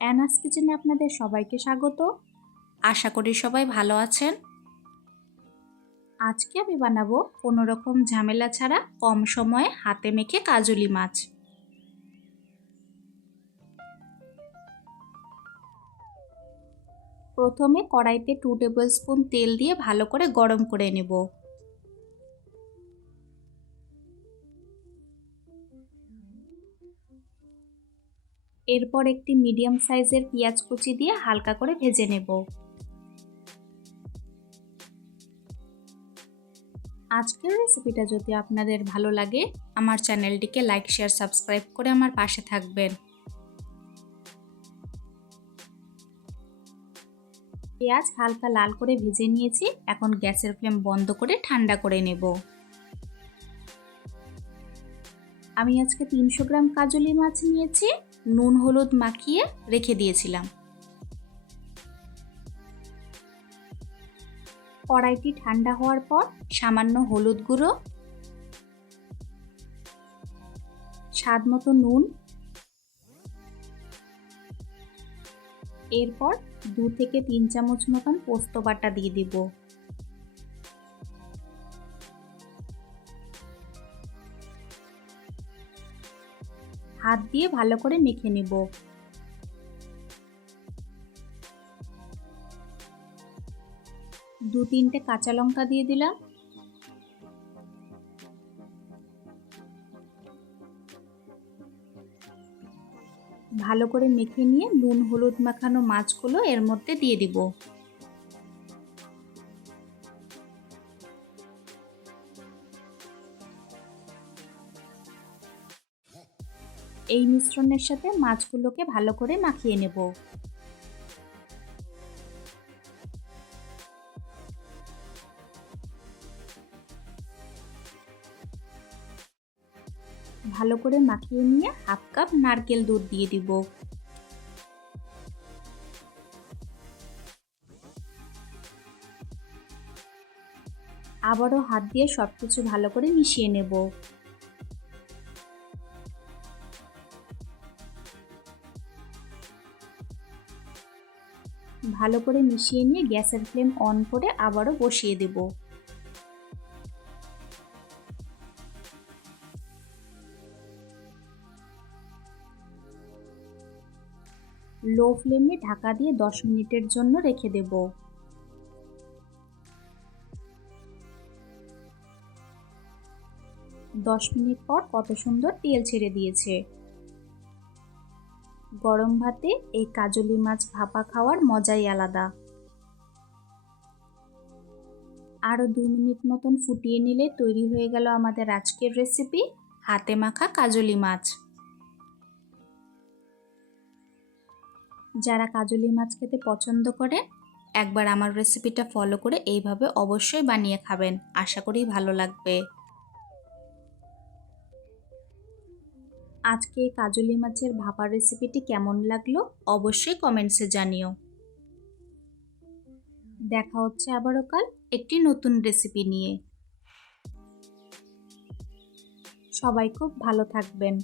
অ্যানাস কিচেনে আপনাদের সবাইকে স্বাগত। আশা করি সবাই ভালো আছেন। আজকে আমি বানাবো কোনো রকম ঝামেলা ছাড়া কম সময়ে হাতে মেখে কাজুলি মাছ। প্রথমে কড়াইতে 2 টেবিল স্পুন তেল দিয়ে ভালো করে গরম করে নেব। এরপর একটি মিডিয়াম সাইজের পেঁয়াজ কুচি দিয়ে হালকা করে ভেজে নেব। আজকের রেসিপিটা যদি আপনাদের ভালো লাগে, আমার চ্যানেলটিকে লাইক, শেয়ার, সাবস্ক্রাইব করে আমার পাশে থাকবেন। পেঁয়াজ হালকা লাল করে ভেজে নিয়েছি। এখন গ্যাসের ফ্লেম বন্ধ করে ঠান্ডা করে নেব। আমি আজকে 300 গ্রাম কাজুলি মাছ নিয়েছি। নুন হলুদ মাখিয়ে রেখে দিয়েছিলাম। কড়াইটি ঠান্ডা হওয়ার পর সামান্য হলুদ গুঁড়ো, স্বাদ মতো নুন, এরপর 2 থেকে 3 চামচ মতন পোস্ত বাটা দিয়ে দিব। হাত দিয়ে ভালো করে মেখে নেব। দু তিনটে কাঁচা লঙ্কা দিয়ে দিলাম। ভালো করে মেখে নিয়ে নুন হলুদ মাখানো মাছগুলো এর মধ্যে দিয়ে দিব। এই মিশ্রণের সাথে মাছগুলোকে ভালো করে মাখিয়ে নেব। ভালো করে মাখিয়ে নিয়ে হাফ কাপ নারকেল দুধ দিয়ে দিব। আবারও হাত দিয়ে সবকিছু ভালো করে মিশিয়ে নেব। ভালো করে মিশিয়ে নিয়ে গ্যাসের ফ্লেম অন করে আবারও বসিয়ে দেব। লো ফ্লেমে ঢাকা দিয়ে 10 মিনিটের জন্য রেখে দেব। 10 মিনিট পর কত সুন্দর তেল ছেড়ে দিয়েছে। গরম ভাতে এই কাজুলি মাছ ভাপা খাওয়ার মজাই আলাদা। আরও 2 মিনিট মতন ফুটিয়ে নিলে তৈরি হয়ে গেল আমাদের আজকের রেসিপি, হাতে মাখা কাজুলি মাছ। যারা কাজুলি মাছ খেতে পছন্দ করে, একবার আমার রেসিপিটা ফলো করে এইভাবে অবশ্যই বানিয়ে খাবেন। আশা করি ভালো লাগবে। আজকে কাজুলি মাছের ভাপা রেসিপিটি কেমন লাগলো অবশ্যই কমেন্টসে জানিও। দেখা হচ্ছে আবারও কাল একটি নতুন রেসিপি নিয়ে। সবাই খুব ভালো থাকবেন।